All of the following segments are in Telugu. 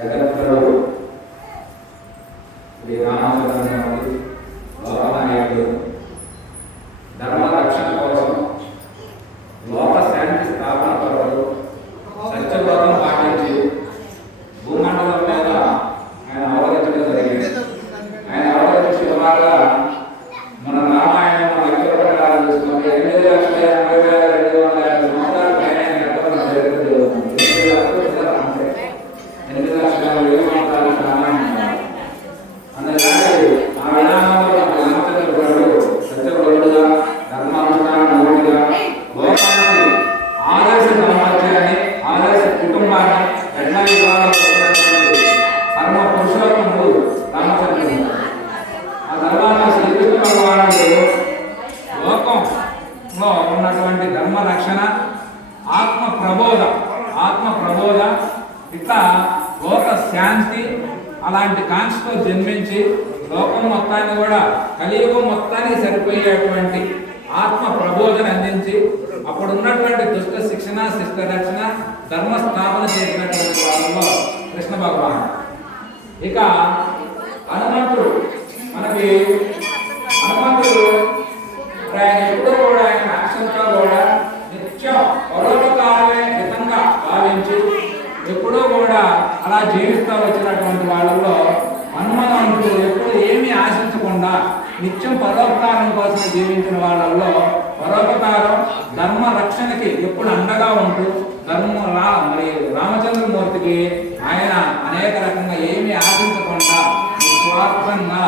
జగద్గురు శ్రీ రామచంద్రమూర్తి లోకనాయకుడు ధర్మ రక్షణ కోసం లోక శాంతి స్థాపన కొరకు సత్యవ్రతం పాటించి భూమండలం మీద ఆయన అవతరించడం జరిగింది. ఆయన అవతరించిన వాళ్ళ మన రామాయణం లెక్క ప్రకారం చూసుకుంటే 8,80,250 సంవత్సరాల పైన ఆయన ఎక్కడం జరుగుతుంది. 8,70,000 రామాయణం అందుకని ఆ విధానంలో రామచంద్రుడు సత్యవ్రతుడుగా ధర్మానుష్ఠానమూర్తిగా లోకానికి ఆదర్శ సమాజాన్ని ఆదర్శ కుటుంబాన్ని ఎట్లా పరమ పురుషోత్తముడు రామచంద్రుడు. ఆ తర్వాత శ్రీకృష్ణ భగవానుడు లోకంలో ఉన్నటువంటి ధర్మ రక్షణ ఆత్మ ప్రబోధ ఇట్లా లోక శాంతి అలాంటి కాంక్షతో జన్మించి లోకం మొత్తాన్ని కూడా కలియుగం మొత్తానికి సరిపోయేటువంటి ఆత్మ ప్రబోధన అందించి అప్పుడు ఉన్నటువంటి దుష్ట శిక్షణ శిష్ట రక్షణ ధర్మ స్థాపన చేసినటువంటి వాళ్ళలో కృష్ణ భగవాన్. ఇక హనుమంతుడు మనకి హనుమంతుడు ఆయన ఎప్పుడూ కూడా ఆయన యాక్షన్తో కూడా నిత్యం పరోపకారమే హితంగా భావించి ఎప్పుడూ కూడా అలా జీవిస్తూ వచ్చినటువంటి వాళ్ళలో హనుమంతుడు ఎప్పుడు ఏమీ ఆశించకుండా నిత్యం పరోపకారం కోసం జీవించిన వాళ్ళల్లో పరోపకారం ధర్మ రక్షణకి ఎప్పుడు అండగా ఉంటూ మరి రామచంద్రమూర్తికి ఆయన అనేక రకంగా ఏమీ ఆశించకుండా నిస్వార్థంగా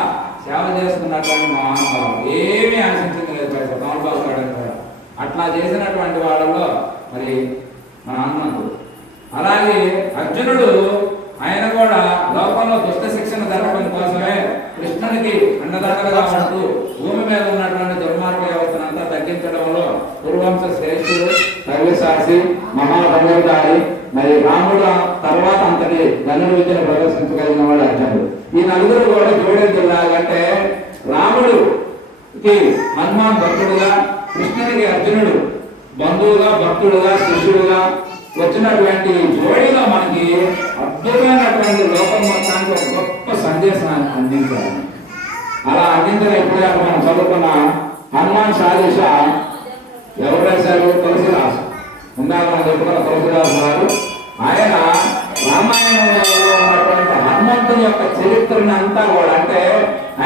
సేవ చేసుకున్నటువంటి మహానుభావుడు. ఏమీ ఆశించింది లేదు మహానుభావుడు కూడా. అట్లా చేసినటువంటి వాళ్ళలో మరి మన హనుమంతుడు. అలాగే అర్జునుడు ఆయన కూడా లోకంలో దుష్ట శిక్షణ జరగడం కోసమే కృష్ణునికి అండదండగా ఉంటూ భూమి మీద ఉన్నటువంటి దుర్మార్గ వ్యవస్థనంతా తగ్గించడంలో పూర్వంశ శ్రేష్ఠుడు సర్వశాసి మహాధనుర్ధారి మరి రాముడు తర్వాత అంతటి ధనుడు విద్యను ప్రదర్శించగలిగిన వాడు అర్జునుడు. ఈ నలుగురు కూడా జోడించలాగంటే రాముడుకి హనుమాన్ భక్తుడుగా, కృష్ణునికి అర్జునుడు బంధువుగా, భక్తుడుగా, శిష్యుడుగా వచ్చినటువంటి జోడిలో మనకి అద్భుతమైనటువంటి లోకం మొత్తానికి ఒక గొప్ప సందేశాన్ని అందించాలి. అలా అందించిన ఇప్పుడే మనం చదువుకున్న హనుమాన్ చాలీస ఎవరు రాశారు? తులసిదాసు. ఇందాక మనం చెప్పుకున్న తులసిదాసు గారు ఆయన రామాయణంలో ఉన్నటువంటి హనుమంతుని యొక్క చరిత్రని అంతా కూడా, అంటే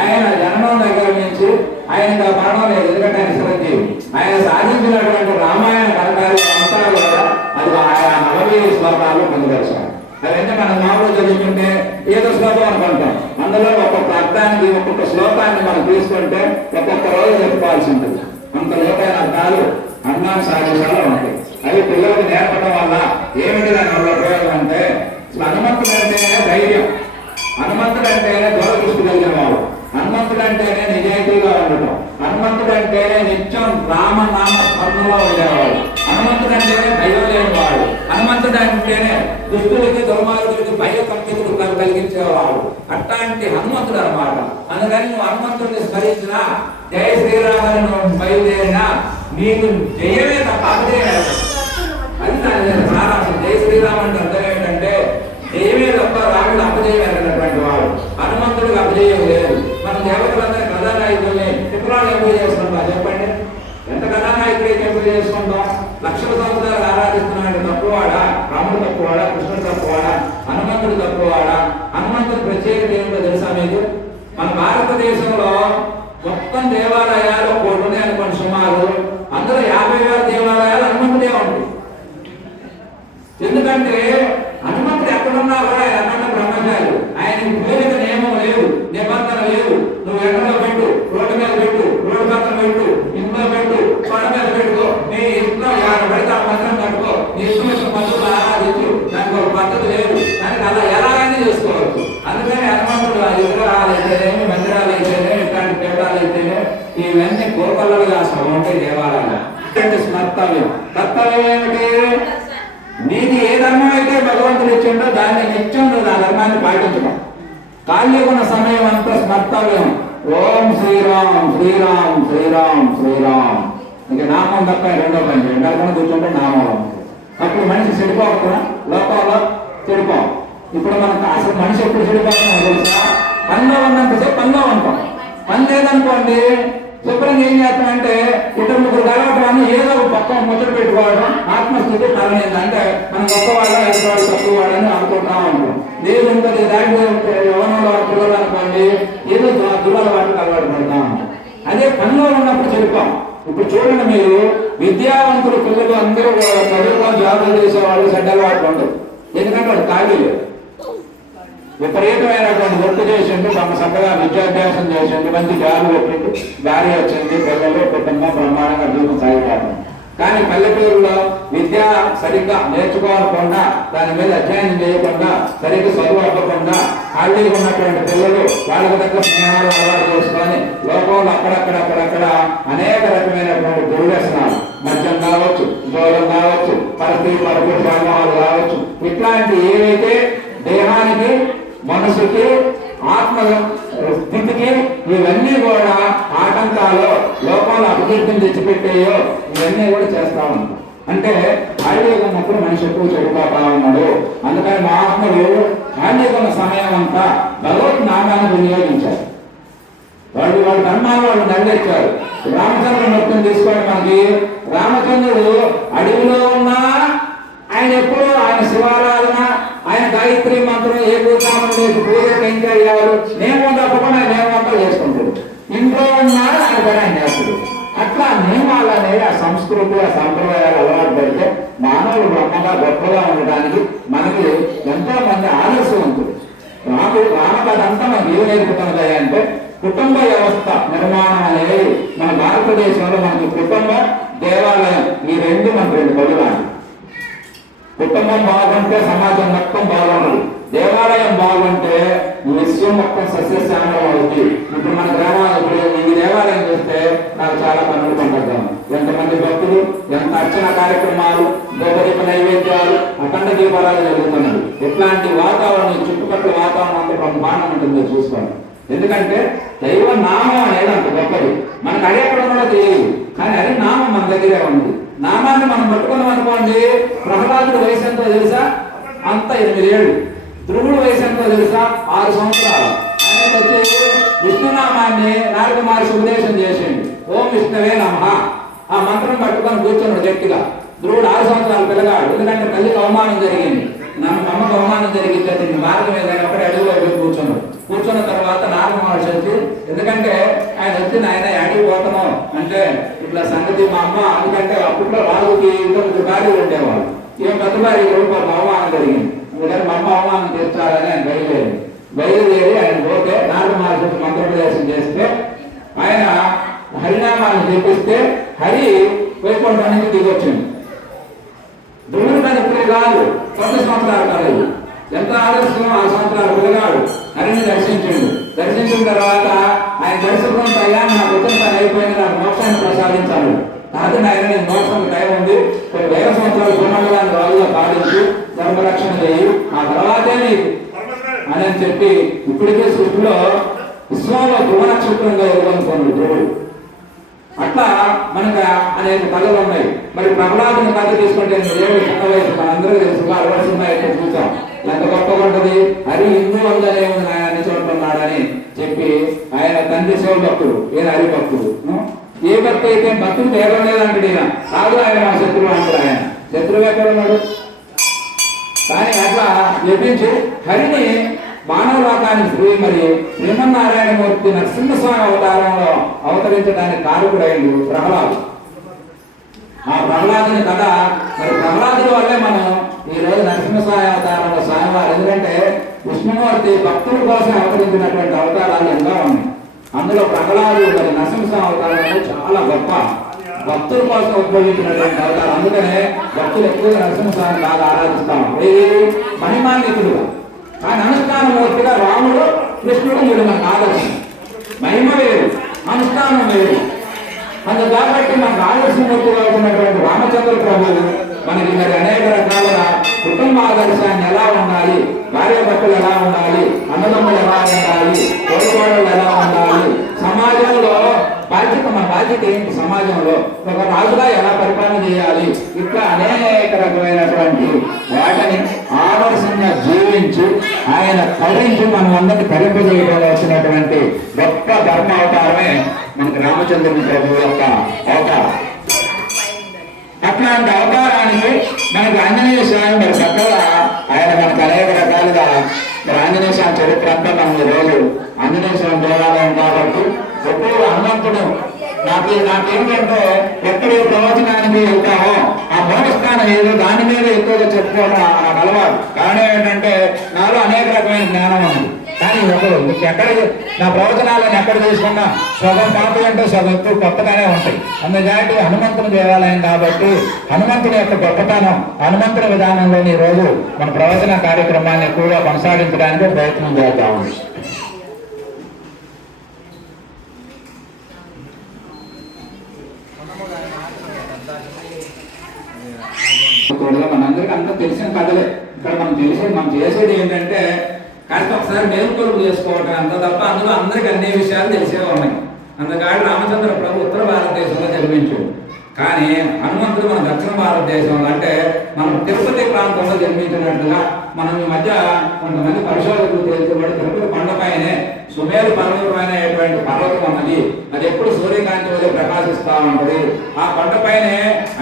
ఆయన జన్మం దగ్గర నుంచి ఆయన మరణం లేదు, ఎందుకంటే ఆయన చిరంజీవి. ఆయన సాధించినటువంటి రామాయణ కథకాలు అంతా కూడా అది ఆయన 40 శ్లోకాలు పొందుపరిచారు. అదంటే మనం మామూలు చదువుకుంటే ఏదో శ్లోకం అనుకుంటాం. అందులో ఒక్కొక్క అర్థానికి ఒక్కొక్క శ్లోకాన్ని మనం తీసుకుంటే ఒక్కొక్క రోజు చెప్పుకోవాల్సి ఉంటుంది. అంత లోకైన అర్థాలు హనుమాన్ చాలీసాలో ఉంటాయి. అవి పిల్లలకు నేర్పడం వల్ల ఏమిటి దాని వల్ల ఉపయోగం అంటే, హనుమంతుడు అంటేనే ధైర్యం, హనుమంతుడు అంటేనే దూరదృష్టి కలిగిన వాడు, హనుమంతుడు అంటేనే నిజాయితీగా ఉండటం, హనుమంతుడు అంటేనే నిత్యం రామనామ స్మరణలో ఉండేవాడు, హనుమంతుడు అంటేనే భయం లేనివాడు, హనుమంతుడు అంటేనే దుష్టులకి దుర్మార్గులకి భయకంపితులు కలిగించేవాడు. అట్లాంటి హనుమంతుడు అన్నమాట. అందుకని నువ్వు హనుమంతుడిని స్మరించినా, జయ శ్రీరామని నువ్వు బయలుదేరినా నీకు జయమే తప్ప అపజయం. అది సారాంశం. జయ శ్రీరామ అంటే అర్థం ఏంటంటే జయమే తప్ప రాముడు అపజయం ఎరగినటువంటి వాడు. హనుమంతుడికి అపజయం లేదు. మన దేవతలందరూ కథానాయకుల్ని చిత్రాలు ఎంపిక చేసుకుంటాం. చెప్పండి, ఎంత కథానాయకుడికి ఎంపిక చేసుకుంటాం? లక్షల సంవత్సరాలు ఆరాధిస్తున్నాడు తక్కువవాడా? రాముడు తక్కువవాడా? కృష్ణుడు తక్కువవాడా? హనుమంతుడు తక్కువవాడా? హనుమంతుడు ప్రత్యేకత ఏమిటో తెలుసా మీకు? మన భారతదేశంలో మొత్తం దేవాలయాలు 1 కోటి ఉన్నాయి అనుకోండి సుమారు. అందులో 50,000 దేవాలయాలు హనుమంతుడే ఉంటాయి. ఎందుకంటే హనుమంతుడు ఎక్కడున్నా కూడా అన్నట్టు బ్రహ్మచారి. ఆయనకి పూరిత నియమం లేదు, నిబంధన లేదు. నువ్వు ఎండలో పెట్టు, రోడ్డు మీద పెట్టు, రోడ్డు పక్కన పెట్టు, ఇంట్లో పెట్టు, కొండ మీద పెట్టుకో, నీ ఇంట్లో పడితే ఆ మంత్రం కట్టుకో, నీ ఇష్టం వచ్చిన పద్ధతులు ఆరాధించు. దానికి ఒక పద్ధతి లేదు. దానికి అలా ఎలాగైనా చేసుకోవచ్చు. అందుకని హనుమంతుడు ఆ విగ్రహాలు అయితేనే, మందిరాలు అయితేనే, ఇట్లాంటి పీఠాలు అయితేనే ఇవన్నీ గోపల్లలుగా అసలు ఉంటాయి దేవాలయాలు. స్మర్తవ్యం. కర్తవ్యం ఏమిటి? నీకు ఏ ధర్మం అయితే భగవంతుడు ఇచ్చిండో దాన్ని నిత్యం నువ్వు ఆ ధర్మాన్ని పాటించడం. ఖాళీ ఉన్న సమయం అంతా స్మర్తవ్యం. ఓం శ్రీరామ్ శ్రీరామ్ శ్రీరామ్ శ్రీరామ్. ఇక నామం తప్ప రెండో పని ఎండాకుండా కూర్చుంటే నామం. అప్పుడు మనిషి చెడిపోకుండా లోకంలో చెడిపోం. ఇప్పుడు మనం అసలు మనిషి ఎప్పుడు చెడిపోతున్నాం తెలుసా? పనిలో ఉన్నంతసేపు పనిలో ఉంటాం. పని లేదనుకోండి శుభ్రంగా ఏం చేస్తామంటే ఇద్దరు ముగ్గురు కలవటాన్ని ఏదో ఒక పక్కన ముచ్చట పెట్టుకోవడం, ఆత్మస్థితి తరలేదు. అంటే మనం గొప్పవాళ్ళ ఎదుటివాళ్ళు తక్కువ వాళ్ళని అనుకుంటా ఉంటాం. లేదు ఉంటుంది దాంట్లో యవనంలో పిల్లలు అనుకోండి ఏదో దురలవాటు అలవాటు పడతా ఉంటాం. అదే పనిలో ఉన్నప్పుడు చెడిపోం. ఇప్పుడు చూడండి, మీరు విద్యావంతులు పిల్లలు అందరూ చదువుకొని జాబులు చేసేవాళ్ళు చెడ్డ అలవాటు ఉండదు. ఎందుకంటే వాడు ఖాళీ లేదు, విపరీతమైనటువంటి వర్క్ చేసిండు, తమ చక్కగా విద్యాభ్యాసం చేసిండు, మంచి జాబు పెట్టిండు, భార్య వచ్చింది, పిల్లలు కుటుంబం బ్రహ్మాండంగా జీవితం సాగిపోతుంది. కానీ పల్లెటూరులో విద్య సరిగ్గా నేర్చుకోకుండా, దాని మీద అధ్యయనం చేయకుండా, సరిగ్గా చదువు అవ్వకుండా ఖాళీగా ఉన్నటువంటి పిల్లలు వాళ్ళకి దగ్గర స్నేహాలు అలవాటు చేసుకొని లోకంలో అక్కడక్కడ అనేక రకమైనటువంటి దుర్వ్యసనాలు, మద్యం కావచ్చు, జోలం కావచ్చు, పరిస్థితి పరుపు సంభవాలు కావచ్చు, ఇట్లాంటి ఏవైతే దేహానికి మనసుకి ఆత్మ స్థితికి ఇవన్నీ కూడా ఆటంకాలు లోపాలు అభివృద్ధిని తెచ్చిపెట్టాయో ఇవన్నీ కూడా చేస్తా ఉంటాం. అంటే ఖాళీగా ఉన్నప్పుడు మనిషి ఎక్కువ చెడిపోతా ఉన్నాడు. అందుకని మహాత్ములు ఖాళీగా ఉన్న సమయం అంతా భగవత్ నామాన్ని వినియోగించారు. వాళ్ళు ధర్మాన్ని వాళ్ళు నెరవేర్చారు. రామచంద్రుడు మొత్తం తీసుకోండి, మనకి రామచంద్రుడు అడవిలో ఉన్నా ఆయన ఎప్పుడూ ఆయన శివారాధన, ఆయన గాయత్రి మంత్రం, ఏ పూజాములు పూజ కైంకర్యాలు నియమం తప్పకుండా నియమంతా చేసుకుంటాడు. ఇంట్లో ఉన్నా ఆయన పని ఆయన చేస్తాడు. అట్లా నియమాలనే ఆ సంస్కృతి ఆ సంప్రదాయాలు అలవాటు పడితే మానవులు బ్రహ్మగా గొప్పగా ఉండడానికి మనకి ఎంతో మంది ఆదర్శవంతులు. రామకథ అంతా మనకి ఏం నేర్పుతున్నది అంటే కుటుంబ వ్యవస్థ నిర్మాణం అనేది మన భారతదేశంలో మనకి కుటుంబ దేవాలయం ఈ రెండు మనకు రెండు పదులాంటి. కుటుంబం బాగుంటే సమాజం మొత్తం బాగుండదు, దేవాలయం బాగుంటే విశ్వం మొత్తం సస్యశ్యామలం అవుతుంది. ఇప్పుడు మన గ్రామాలు ఈ దేవాలయం చూస్తే నాకు చాలా పనులు పండుతాను. ఎంతమంది భక్తులు, ఎంత అర్చన కార్యక్రమాలు, గోపదీప నైవేద్యాలు, అఖండ దీపాలు జరుగుతున్నది. ఇట్లాంటి వాతావరణం చుట్టుపక్కల వాతావరణం అంతా బ్రహ్మాండం ఉంటుందో చూసుకోండి. ఎందుకంటే దైవ నామం అనేది అంత గొప్పది. మనకు అదే ఎక్కడ కూడా తెలియదు, కానీ అదే నామం మన దగ్గరే ఉంది. నామాన్ని మనం పట్టుకున్నాం అనుకోండి. ప్రహ్లాదుడు వయసు ఎంతో తెలుసా? అంత 8 ఏళ్ళు. ధ్రువుడు వయసు ఎంతో తెలుసా? 6 సంవత్సరాలు. ఆయన వచ్చి విష్ణునామాన్ని నారద మహర్షి ఉపదేశం చేసిండు. ఓం విష్ణువే నమః ఆ మంత్రం పట్టుకొని కూర్చున్నాడు గట్టిగా. ధ్రువుడు 6 సంవత్సరాలు పిల్లగాడు. ఎందుకంటే తల్లికి అవమానం జరిగింది, అమ్మకు అవమానం జరిగింది. మార్గం మీద అక్కడే అడుగు కూర్చున్నాడు. కూర్చున్న తర్వాత నారద మహర్షి వచ్చి, ఎందుకంటే ఆయన వచ్చి ఆయన అడిగి పోతాము అంటే ఇట్లా సంగతి మా అమ్మ, ఎందుకంటే అప్పట్లో రాజుకి 2 భార్యలు ఉండేవాళ్ళు. ఏం పెద్ద భార్య రూపాయలు అవమానం జరిగింది. అందుకని మా అమ్మ అవమానం తీర్చాలని ఆయన బయలుదేరి ఆయన పోతే నారద మహర్షి మంత్రోపదేశం చేస్తే ఆయన హరినామాన్ని చెప్పిస్తే హరి వైకుంఠం నుంచి దిగొచ్చింది. ధ్రువుడి మీద ఇప్పుడు కాదు, 10 సంవత్సరాలు కాలేదు. ఎంత ఆదర్శం! 6 సంవత్సరాలు పిల్లగాడు హరిని దర్శించిన తర్వాత ఆయన దర్శనం అయ్యా నాకు వచ్చిన పని అయిపోయింది, నాకు మోక్షాన్ని ప్రసాదించాడు. కాదు ఆయన నేను మోక్షం టైం ఉంది, కొన్ని 1000 సంవత్సరాలు పునర్గాన్ని రాజుగా పాటించు, ధర్మరక్షణ చేయి, ఆ తర్వాతే నీకు అని చెప్పి ఇప్పటికే సృష్టిలో విశ్వంలో ధ్రువ నక్షత్రంగా ఎదుర్కొనుకోండి ధ్రువుడు. అట్లా మనకు అనేక కథలు ఉన్నాయి. మరి ప్రహ్లాదుని కథ తీసుకుంటే దేవుడు చిన్న వయసు మనందరూ తెలుసు, 6 వర్షంలో అయితే చూసాం. ఎంత గొప్పగా ఉంటుంది. హరి హిందూ వందనే ఉంది ఆయన చూడుతున్నాడని చెప్పి ఆయన తండ్రి శివ భక్తుడు, ఈయన హరి భక్తుడు. ఏ భక్తి అయితే భక్తుడు భేదం లేదంటాడు ఈయన. కాదు ఆయన మా శత్రువు అంటాడు. ఆయన శత్రువు ఎక్కడ ఉన్నాడు? కానీ అట్లా చెప్పించి హరిని మానవ లోకానికి మరి శ్రీమన్నారాయణమూర్తి నరసింహస్వామి అవతారంలో అవతరించడానికి కారకుడైండు ప్రహ్లాదు. ఆ ప్రహ్లాదుని కథ, మరి ప్రహ్లాదుల వల్లే మనం ఈ రోజు నరసింహస్వామి అవతారంలో స్వామివారు. ఎందుకంటే విష్ణుమూర్తి భక్తుల కోసం అవతరించినటువంటి అవతారాలు ఎన్నో ఉన్నాయి. అందులో ప్రహ్లాదు మరి నరసింహస్వామి అవతారం చాలా గొప్ప, భక్తుల కోసం ఉద్భవించినటువంటి అవతారం. అందుకనే భక్తులు ఎక్కువగా నరసింహస్వామిని బాగా ఆరాధిస్తాం. మహిమాన్వితుడుగా, కానీ అనుష్ఠానమూర్తిగా రాముడు కృష్ణుడు వీడు మనకు ఆదర్శం. మహిమ వేరు, అనుష్ఠానం వేరు. అందుకు కాబట్టి మనకు ఆదర్శమూర్తిగా ఉన్నటువంటి రామచంద్ర ప్రభువు మనకి మరి అనేక రకాలుగా కుటుంబ ఆదర్శాన్ని ఎలా ఉండాలి, భార్య భర్తలు ఎలా ఉండాలి, అన్నదమ్ములు ఎలా ఉండాలి, తోడుకోడలు ఎలా ఉండాలి, సమాజంలో బాధ్యత మన బాధ్యత ఏంటి సమాజంలో, ఒక రాజుగా ఎలా పరిపాలన చేయాలి, ఇట్లా అనేక రకమైనటువంటి వాటిని ఆదర్శంగా జీవించి ఆయన తరించి మనం అందరినీ తరింపజేయడంలో వచ్చినటువంటి గొప్ప ధర్మ అవతారమే మనకి రామచంద్రుని ప్రభు యొక్క అవతారం. అట్లాంటి అవతారానికి మనకు ఆంజనేయ స్వామి మరి చక్కగా ఆయన మనకు అనేక రకాలుగా మరి ఆంజనేయ స్వామి చరిత్ర అంతా మనం ఈరోజు ఆంజనేయ స్వామి దేవాలయం కాబట్టి ఎప్పుడు హనుమంతుడు నాకేంటంటే ఎక్కడ ప్రవచనానికి వెళ్తామో ఆ మూలస్థానం ఏదో దాని మీద ఎక్కువగా చెప్పుకోవడం నాకు అలవాటు. కారణం ఏంటంటే నాలో అనేక రకమైన జ్ఞానం ఉంది, కానీ ఒకరు ఎక్కడ నా ప్రవచనాలను ఎక్కడ తీసుకున్నా సగం పాపి అంటే సగం ఎక్కువ కొత్తగానే ఉంటాయి. అందుకని హనుమంతుని దేవాలయం కాబట్టి హనుమంతుని యొక్క గొప్పతనం, హనుమంతుని విధానంలోని ఈరోజు మన ప్రవచన కార్యక్రమాన్ని ఎక్కువగా కొనసాగించడానికి ప్రయత్నం చేద్దాము. మనందరికీ అంతా తెలిసిన కథలే. ఇక్కడ మనం చేసేది ఏంటంటే కాస్త ఒకసారి మేలుకొలుపు చేసుకోవటం అంత తప్ప అందులో అందరికి అన్ని విషయాలు తెలిసే ఉన్నాయి. అందుకని రామచంద్ర ప్రభు ఉత్తర భారతదేశంలో జన్మించాడు, కానీ హనుమంతుడు మన దక్షిణ భారతదేశంలో అంటే మనం తిరుపతి ప్రాంతంలో జన్మించినట్టుగా మనం ఈ మధ్య కొంతమంది పరిశోధకులు తెలుసుకోబడి తిరుపతి కొండపైనే సుమేరు పర్వతం అనేటువంటి పర్వతం ఉన్నది. అది ఎప్పుడు సూర్యకాంతి వల్ల ప్రకాశిస్తూ ఉంటుంది. ఆ కొండపైనే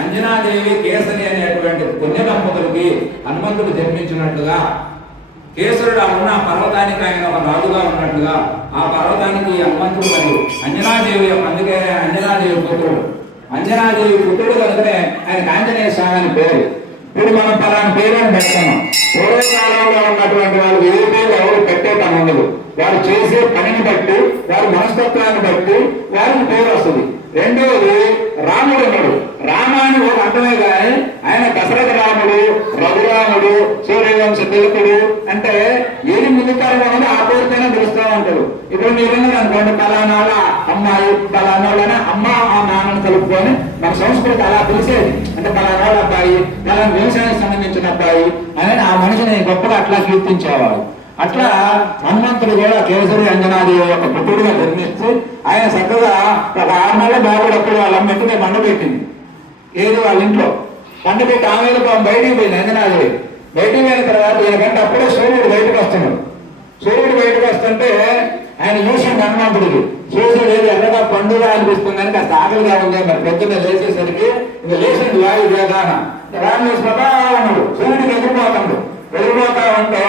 అంజనాదేవి కేసరి అనేటువంటి పుణ్య దంపతులకి హనుమంతుడు జన్మించినట్టుగా, కేసరుడు ఉన్న పర్వతానికి ఆయన ఒక రాజుగా ఉన్నట్టుగా ఆ పర్వతానికి హనుమంతుడు మరియు అంజనాదేవి అందుకే అంజనాదేవి పుత్రుడు. అంజనాదేవి పుత్రుడు కనుకనే ఆయనకు ఆంజనేయ స్వామి అని పేరు. ఇప్పుడు మనం పలానా పేరు అని పెట్టుకున్నాం. పూర్వకాలంలో ఉన్నటువంటి వాళ్ళు ఏ పేరు ఎవరు పెట్టే పని ఉండదు. వారు చేసే పనిని బట్టి, వారి మనస్తత్వాన్ని బట్టి వారికి పేరు వస్తుంది. రెండవది రాముడు ఉన్నాడు. రామాని ఒక అర్థమే కానీ ఆయన దశరథ రాముడు, రఘురాముడు, సూర్యవంశ తిలకుడు అంటే ఏది ముందుకాలంలో ఉన్నదో ఆ పేరుతోనే పిలుస్తూ ఉంటాడు. ఇప్పుడు మీరు అనుకోండి పలానాళ్ళ అమ్మాయి, పలానాళ్ళనే అమ్మ ఆ నాన్నను కలుపుకొని మన సంస్కృతి అలా పిలిచేది. అంటే పలానాళ్ళ అబ్బాయి, పలానా వ్యవసాయానికి సంబంధించిన అబ్బాయి అని ఆ మనిషిని గొప్పగా అట్లా కీర్తించేవాడు. అట్లా హనుమంతుడు కూడా కేసరి అంజనాదేవి యొక్క పుత్రుడుగా జన్మిస్తూ ఆయన చక్కగా ఒక 6 నెలల బాబుడు అప్పుడు వాళ్ళ అమ్మ ఎట్టునే బండ పెట్టింది. ఏది వాళ్ళ ఇంట్లో బండ పెట్టి ఆమె బయటికి పోయింది అంజనాదేవి. బయటికి పోయిన తర్వాత ఈయనకంటే అప్పుడే సూర్యుడు బయటకు వస్తున్నాడు. సూర్యుడు బయటకు వస్తుంటే ఆయన చూసింది హనుమంతుడికి. సూర్యుడు ఏది ఎర్రగా పండుగ అనిపిస్తుందని కాస్త ఆకలిగా ఉంది. మరి పొద్దున్న లేచేసరికి ఇంకా లేచింది వాయు వేదాన రాముడు స్వభావముడు సూర్యుడికి ఎదురుపోతా ఉంటే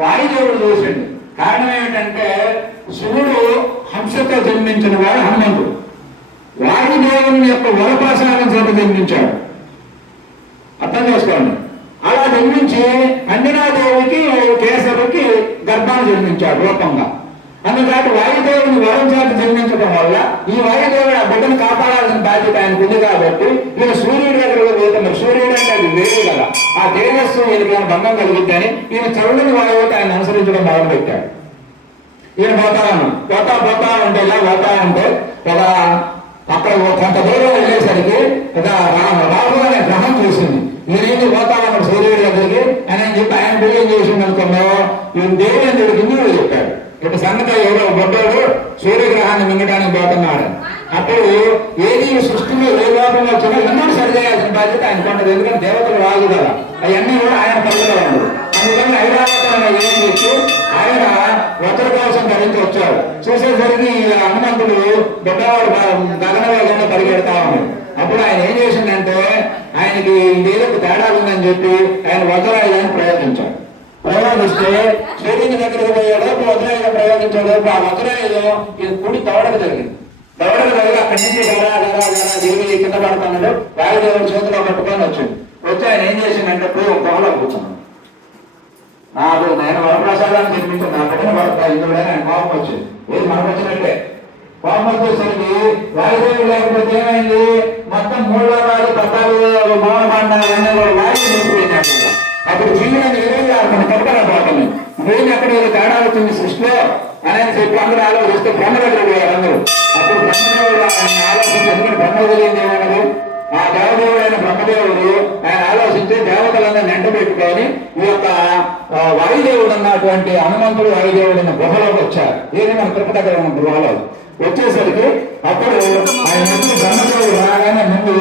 వాయుదేవుడు చూసిండు. కారణం ఏమిటంటే శివుడు హంసతో జన్మించిన వాడు హనుమంతుడు. వాయుదేవుని యొక్క వరప్రసాదం చేత జన్మించాడు. అర్థం చేసుకోండి. అలా జన్మించి అంజనాదేవికి కేసరికి గర్భాన్ని జన్మించాడు రూపంగా. అందుకని వాయుదేవుని వరం చేత జన్మించడం వల్ల ఈ వాయుదేవుడు ఆ బిడ్డను కాపాడాల్సిన బాధ్యత ఆయనకు ఉంది కాబట్టి ఈయన సూర్యుడి దగ్గర పోతున్నారు. సూర్యుడు అంటే అది వేరు కదా, ఆ తేజస్సు వీళ్ళకి ఏమైనా భంగం కలిగిద్దని ఈయన చరువుని వాయువుతో ఆయన అనుసరించడం మొదలుపెట్టాడు. ఈయన పోతా ఉంటే ఇలా పోతా ఉంటే ఒక అక్కడ కొంత దూరం వెళ్ళేసరికి ఒక రాహు అనే గ్రహం చూసింది. ఈయనేంటి పోతా ఉన్నాడు సూర్యుడి దగ్గరికి అని చెప్పి ఆయన బిల్లం చేసింది అనుకున్నావు. ఈయన దేవుడు హిందువులు చెప్పాడు, ఇటు సంగతి ఎవరో గొడ్డోడు సూర్యగ్రహాన్ని మింగడానికి పోతున్నాడు. అప్పుడు ఏది సృష్టిలో ఏ లోపం వచ్చినా ఎన్నో సరిచేయాల్సిన బాధ్యత ఆయన కొండదు. ఎందుకంటే దేవతలు రాదు కదా, అవన్నీ కూడా ఆయన పనులు ఉండదు. అందుకని ఐరావతంలో ఏం చెప్పి ఆయన వజ్ర కోసం ధరించి వచ్చాడు. చూసేసరికి హనుమంతుడు గొడ్డవాడు గగన వేగంగా పరిగెడతా ఉన్నాడు. అప్పుడు ఆయన ఏం చేసిందంటే ఆయనకి ఇదేదో తేడా ఉందని చెప్పి ఆయన వజ్రాయుధాన్ని ప్రయోగించాడు. ప్రయోగిస్తే సూర్యుని దగ్గరికి పోయాడు. వజ్రాయుధం ప్రయోగించాడు. ఆ వజ్రాయుధం ఇది కుడి దవడకు జరిగింది. దవడకు జరిగి అక్కడి నుంచి తిరిగి కింద పడుతున్నాడు. వాయుదేవుడు చేతిలో పట్టుకొని వచ్చింది. వచ్చి ఆయన ఏం చేసిందంటే పోయి ఒక పొగలో కూర్చున్నాడు. నాకు నేను వరప్రసాదాన్ని నిర్మించాను, నా బిడ్డను పడతా ఇందులో ఆయన కోపం వచ్చింది. ఏది మనకు వచ్చినట్టే కోపం వచ్చేసరికి వాయుదేవుడు లేకపోతే ఏమైంది, మొత్తం 3 లోకాలు 14 మౌనమండలు అన్నీ కూడా వాయువు నిలిపిపోయినాడు. అప్పుడు జీవులను ఏదైనా మన కట్టుకున్న పోతుంది. నేను అక్కడ ఏదో తేడా వచ్చింది సృష్టిలో అని చెప్పి అందరూ ఆలోచిస్తే బ్రహ్మ దగ్గర పోయారు అందరూ. అప్పుడు బ్రహ్మదేవుడు ఆయన ఆలోచించి, ఎందుకంటే బ్రహ్మదేవుడు ఏమన్నాడు, ఆ దేవదేవుడైన బ్రహ్మదేవుడు ఆయన ఆలోచించి దేవతలను నెంట పెట్టుకొని ఈ యొక్క వాయుదేవుడు అన్నటువంటి హనుమంతుడు వాయుదేవుడు ఉన్న గుహలోకి వచ్చారు. ఏది మన తిరుపతి దగ్గర ఉన్న గృహలో వచ్చేసరికి అప్పుడు ఆయన ఎప్పుడు బ్రహ్మదేవుడు రాగానే ముందు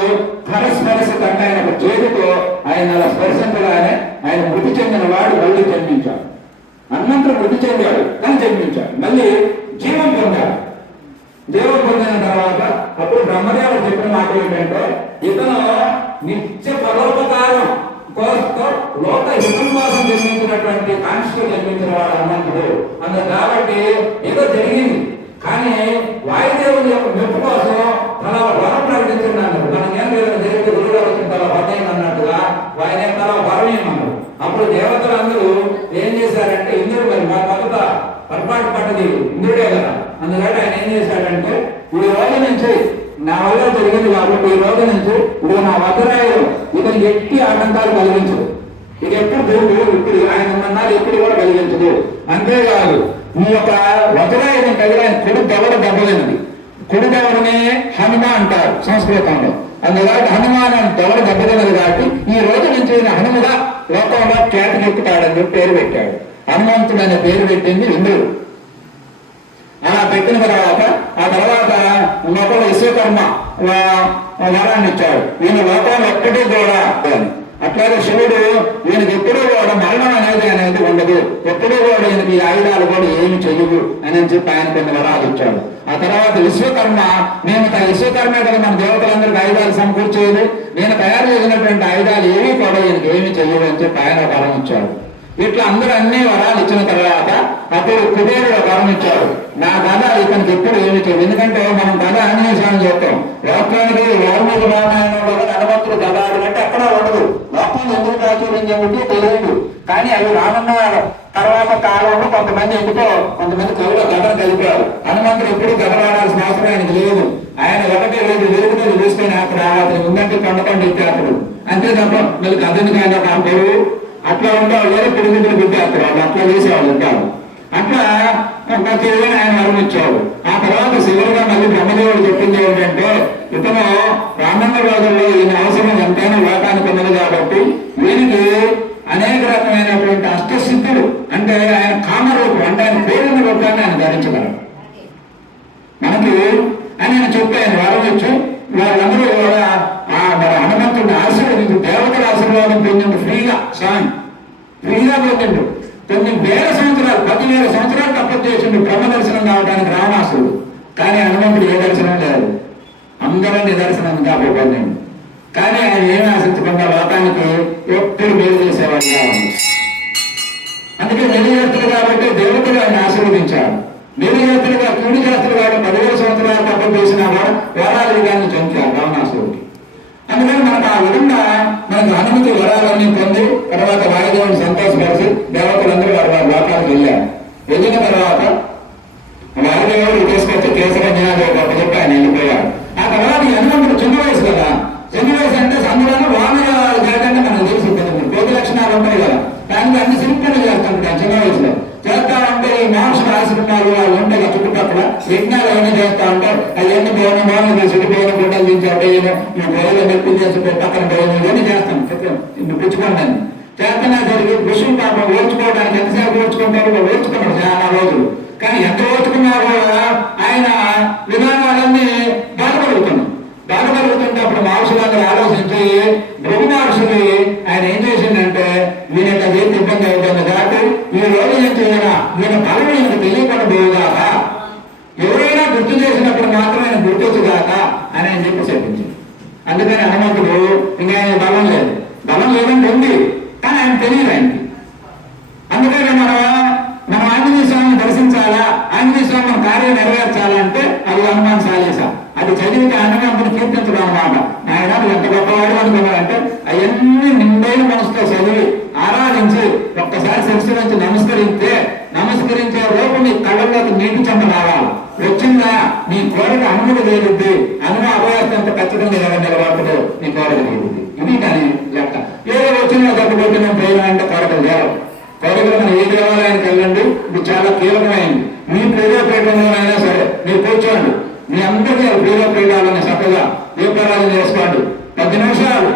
స్పర్శ కంటే ఆయన ఒక చేతితో ఆయన అలా స్పర్శించగానే ఆయన మృతి చెందిన వాడు మళ్ళీ జన్మించాడు. అన్నంతా మృతి చెందాడు కానీ జన్మించాడు, మళ్ళీ జీవం పొందాడు. జీవం పొందిన తర్వాత అప్పుడు బ్రహ్మదేవుడు చెప్పిన మాట ఏంటంటే, ఇతను నిత్య పరోపకారం లోక హితం కోసం జన్మించినటువంటి కాంక్షతో జన్మించిన వాడు అన్నంతుడు కాబట్టి ఏదో జరిగింది. కానీ వాయుదేవుని యొక్క మెప్పు కోసం తన వరం ప్రకటించున్నాడు. మనకేం లేదు జరిగితే గురువుగారు వచ్చిన తల వదయం అన్నట్టుగా ఆయన తల వరం ఏమన్నారు. అప్పుడు దేవతలందరూ ఏం చేశారంటే, ఇంద్రుడు మరి మా భర్త పొరపాటు పడ్డది ఇంద్రుడే కదా, అందుకని ఆయన ఏం చేశాడంటే, ఈ రోజు నుంచి నా వల్ల జరిగింది కాబట్టి ఈ రోజు నుంచి ఇప్పుడు నా వజ్రాయుడు ఇతను ఎట్టి ఆటంకాలు కలిగించదు, ఇది ఎప్పుడు దేవుడు ఇప్పుడు ఆయన ఉన్నన్నారు ఎప్పుడు కూడా కలిగించదు. అంతేకాదు ఈ యొక్క వజ్రాయుధం తగిన కుడి దవడ దెబ్బలేనిది, కుడి దవడనే హనుమ అంటారు సంస్కృతంలో. అందుకని హనుమాన్ అని దవడ దెబ్బతిన్నది కాబట్టి ఈ రోజు నుంచి హనుమగా లోకంలో ఖ్యాతికెక్కుతాడని పేరు పెట్టాడు. హనుమంతుడు అనే పేరు పెట్టింది ఇంద్రుడు. అలా పెట్టిన తర్వాత ఆ తర్వాత లోకంలో విశ్వకర్మ వరాన్ని ఇచ్చాడు. ఈయన లోకంలో ఎక్కడూ కూడా అట్లాగే శివుడు ఈయనకి ఎప్పుడూ కూడా మరణం అనేది ఉండదు, ఎప్పుడూ కూడా ఈయనకి ఆయుధాలు కూడా ఏమి చెయ్యవు అని చెప్పి ఆయన కొన్ని వరాలు ఇచ్చాడు. ఆ తర్వాత విశ్వకర్మ, నేను విశ్వకర్మే కదా మన దేవతలందరికీ ఆయుధాలు సమకూర్చేది, నేను తయారు చేసినటువంటి ఆయుధాలు ఏవి కూడా ఈయనకి ఏమి చెయ్యవు అని చెప్పి ఆయన వరం ఇచ్చాడు. ఇట్లా అందరూ అన్ని వరాలు ఇచ్చిన తర్వాత అప్పుడు కుబేరుడు వరం ఇచ్చాడు. నా కథ ఇతనికి ఎప్పుడు ఏమి చేయదు, ఎందుకంటే మనం కథ అన్వేషణ చేస్తాం. లోకానికి వాల్మీకి రామాయణంలో హనుమంతుడు కథ అంటే అక్కడ ఉండదు, లోకాన్ని ఎందుకు ప్రాచుర్యం తెలియదు. కానీ అవి రానున్న తర్వాత కాలంలో కొంతమంది కవుల కథను కలిపారు. హనుమంతుడు ఎప్పుడు కథ రావాల్సిన అవసరం ఆయనకు లేదు. ఆయన ఒకటి లేదు వెలుగుతుంది తీసుకొని అక్కడ అతను ఉందంటే కొండకొండ ఇచ్చేస్తాడు, అంతే తప్ప మళ్ళీ కథనికి ఆయన కాంపరు అట్లా ఉండేవాళ్ళు వేరే పిడుగులు పెట్టేస్తారు, వాళ్ళు అట్లా చేసేవాళ్ళు ఉంటారు. అట్లా తెలియని ఆయన వరమిచ్చాడు. ఆ తర్వాత శివుడుగా మళ్ళీ బ్రహ్మదేవుడు చెప్పింది ఏంటంటే, ఇతను రామన్న రోజుల్లో ఈయన అవసరం ఎంతైనా లోకానికి ఉన్నది కాబట్టి వీరికి అనేక రకమైనటువంటి అష్టసిద్ధులు అంటే ఆయన కామరూపం అంటే ఆయన కోరిన రూపాన్ని ఆయన ధరించగలరు. మనకి అని ఆయన చెప్పి ఆయన వరమిచ్చు వాళ్ళందరూ కూడా మరి హనుమంతుడిని ఆశీర్వదించు, దేవతల ఆశీర్వాదం పొందిండు ఫ్రీగా పొందిండు. 9,000 సంవత్సరాలు 10,000 సంవత్సరాలు తప్పదు చేసిండు బ్రహ్మ దర్శనం కావడానికి రావణాసుడు. కానీ హనుమంతుడు ఏ దర్శనం లేదు, అందరూ నిదర్శనం కాబట్టి. కానీ ఆయన ఏమి ఆశించకుండా లోకానికి ఎప్పుడు మేలు చేసేవాడు కావాలి. అందుకే నిలయస్తులు కాబట్టి దేవతలు ఆయన ఆశీర్వదించాడు. నిలయస్తులుగా కూడి చేస్తులు కాబట్టి 10,000 సంవత్సరాలు తప్పదు చేసిన వాడు వరాలు విధాన్ని చంపారు రావణాసుడికి. అందుకని మనకు ఆ విధంగా మనకు హనుమతి వరాలన్నీ పొంది తర్వాత వాయుదేవుని సంతోషపరిచి దేవతలందరూ వారి లోకాలకు వెళ్ళిన తర్వాత వాయుదేవుడు తీసుకొచ్చి కేశవన్యాలు చెప్పి ఆయన వెళ్ళిపోయాడు. ఆ తర్వాత హనుమంతుడు చిన్న వయసు కదా, చిన్న వయసు అంటే అందులో వానర జరగంటే మనకు తెలిసి కోటి లక్షణాలు ఉంటాయి కదా, దానికి అన్ని సింపుల్ చేస్తుంటాం చిన్న వయసులో. చేస్తా ఉంటే ఈ మనుషులు ఆశీర్వాదాలు వాళ్ళు ఉంటాయి చుట్టుపక్కల యజ్ఞాలు అవన్నీ చేస్తా ఉంటారు. అవన్నీ పోయిన మోహన్ చుట్టుపోయిన గుడ్డలు దించేయను, ఈ గొర్రెలు మెప్పు చేసి పక్కన పోయిన ఇవన్నీ చేస్తాం పుచ్చుకోండి. చేస్తున్నా జరిగి విషయం పాపం ఓర్చుకోవడానికి ఎంతసేపు ఓర్చుకుంటారు, ఓర్చుకున్నాడు చాలా రోజులు. కానీ ఎంత ఓర్చుకున్నా కూడా ఆయన విధానాలన్నీ బాధపడుతుంటే అప్పుడు మహర్షులందరూ ఆలోచించి భృగు మహర్షులు ఆయన ఏం చేసిందంటే, వీని యొక్క చేతి ఇబ్బంది అవుతుంది కాబట్టి ఈ రోజు నుంచి ఈయన బలం ఈయనకు తెలియకపోయేదాక ఎవరైనా గుర్తు చేసినప్పుడు మాత్రం ఆయన గుర్తొచ్చుగాక అని ఆయన చెప్పి చెప్పించింది. అందుకని హనుమంతుడు ఇంకా ఆయన బలం లేదంటే ఉంది కానీ ఆయన తెలియదు ఆయనకి. అందుకని మనం ఆంజనేయ స్వామిని దర్శించాలా, ఆంజనేయ స్వామి మన కార్యం నెరవేర్చాలంటే అది హనుమాన్ చాలీసా, అది చదివితే హనుమంతుని కీర్తించడం అన్నమాట. ఆయన ఎంత గొప్పవాడు అనుకున్నాడంటే అవన్నీ నిండైన మనసుతో చదివి ఆరాధించి ఒక్కసారి శిరస్సు నుంచి నమస్కరించే లోపు నీ కళ్ళలోకి నీటి చెంత రావాలి. వచ్చిందా నీ కోరిక హనుమతి తీరుద్ది, హనుమ అభయాస్తంత ఖచ్చితంగా నిలబడుతుందో నీ కోరిక తీరుద్ది. ఇది కానీ లెక్క. ఏదో వచ్చినా తగ్గిపోతున్నాం ప్రేమ అంటే కోరికలు లేవు. కోరికలు మనం ఏ దేవాలయానికి వెళ్ళండి, ఇది చాలా కీలకమైంది. మీ పూజాపీఠంలోనైనా సరే మీరు కూర్చోండి, మీ అందరికీ పూజాపీఠాలని చక్కగా దీపారాధన చేసుకోండి. 10 నిమిషాలు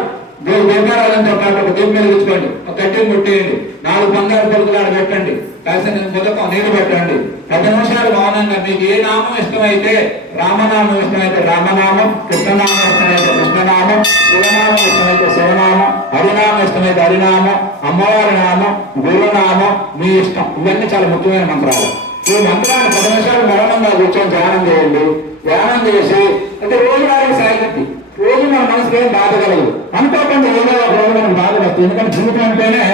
దీపారాధనతో పాటు దీపం వెలిగించుకోండి, ఒక కట్టెలు ముట్టేయండి, 4 బంగారు పలుకులు ఆడ పెట్టండి, కాసిన మొదకం నీరు పెట్టండి, 10 నిమిషాలు మౌనంగా మీకు ఏ నామం ఇష్టమైతే రామనామం ఇష్టమైతే రామనామం, కృష్ణనామం ఇష్టమైతే కృష్ణనామం, శివనామం ఇష్టమైతే శివనామం, హరినామం ఇష్టమైతే హరినామం, అమ్మవారి నామం, గురునామం మీ ఇష్టం. ఇవన్నీ చాలా ముఖ్యమైన మంత్రాలు. ఈ మంత్రాన్ని 10 నిమిషాలు మౌనంగా కూర్చొని ధ్యానం చేయండి. ధ్యానం చేసి అంటే రోజు వారికి సాగిద్ది. రోజు మన మనసులో ఏం బాధ కలదు, అనుకోకుండా ఏదో ఒక రోజు మనం బాధ వస్తుంది. ఎందుకంటే జీవితం అంటేనే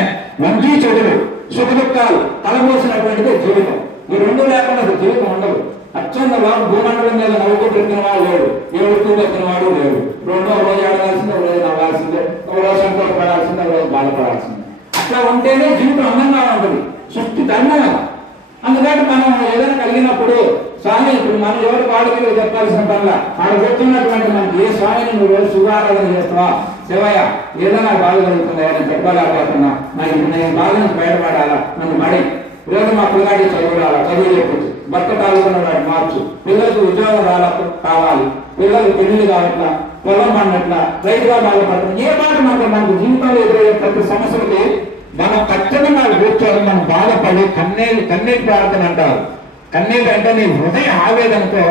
మంచి చెడులు సుఖ దుఃఖాలు కలబోసినటువంటిది జీవితం. ఈ 2 లేకుండా అసలు జీవితం ఉండదు. అత్యంత వాడు భూమండలం మీద నవ్వుతూ పెట్టిన వాడు లేడు, ఏడుతూ పెట్టిన వాడు లేడు. రెండో రోజు ఆడాల్సిందే, ఒక రోజు నవ్వాల్సిందే, ఒక రోజు సంతోషపడాల్సిందే, ఒక రోజు బాధపడాల్సిందే. అట్లా ఉంటేనే జీవితం అందంగా ఉంటుంది. సృష్టి ధర్మం. అందుకని మనం ఏదైనా కలిగినప్పుడు స్వామి ఇప్పుడు మనం ఎవరు వాడికి చెప్పాల్సిన పనుల ఆడ చెప్తున్నటువంటి మనకి ఏ స్వామిని నువ్వు శుభారాధన చేస్తావా, శివయ్య ఏదైనా బాధ కలుగుతుందా, నేను చెప్పలేకపోతున్నా, నాకు నేను బాధ నుంచి బయటపడాలా, నన్ను పడి ఈరోజు మా పిల్లగాడి చదువు చెప్పచ్చు, భర్త తాగుతున్న వాడు మార్చు, పిల్లలకు ఉద్యోగం కావాలి, పిల్లలకు పెళ్లి కావట్లా, పొలం పడినట్లా, రైతుగా బాధపడటం, ఏ మాట మనకు జీవితంలో ఎదురయ్యే ప్రతి సమస్యలకి మనం ఖచ్చితంగా కూర్చొని మనం బాధపడి కన్నీటి ప్రార్థన అంటారు. కన్నీటి అంటే నీ హృదయ ఆవేదనతో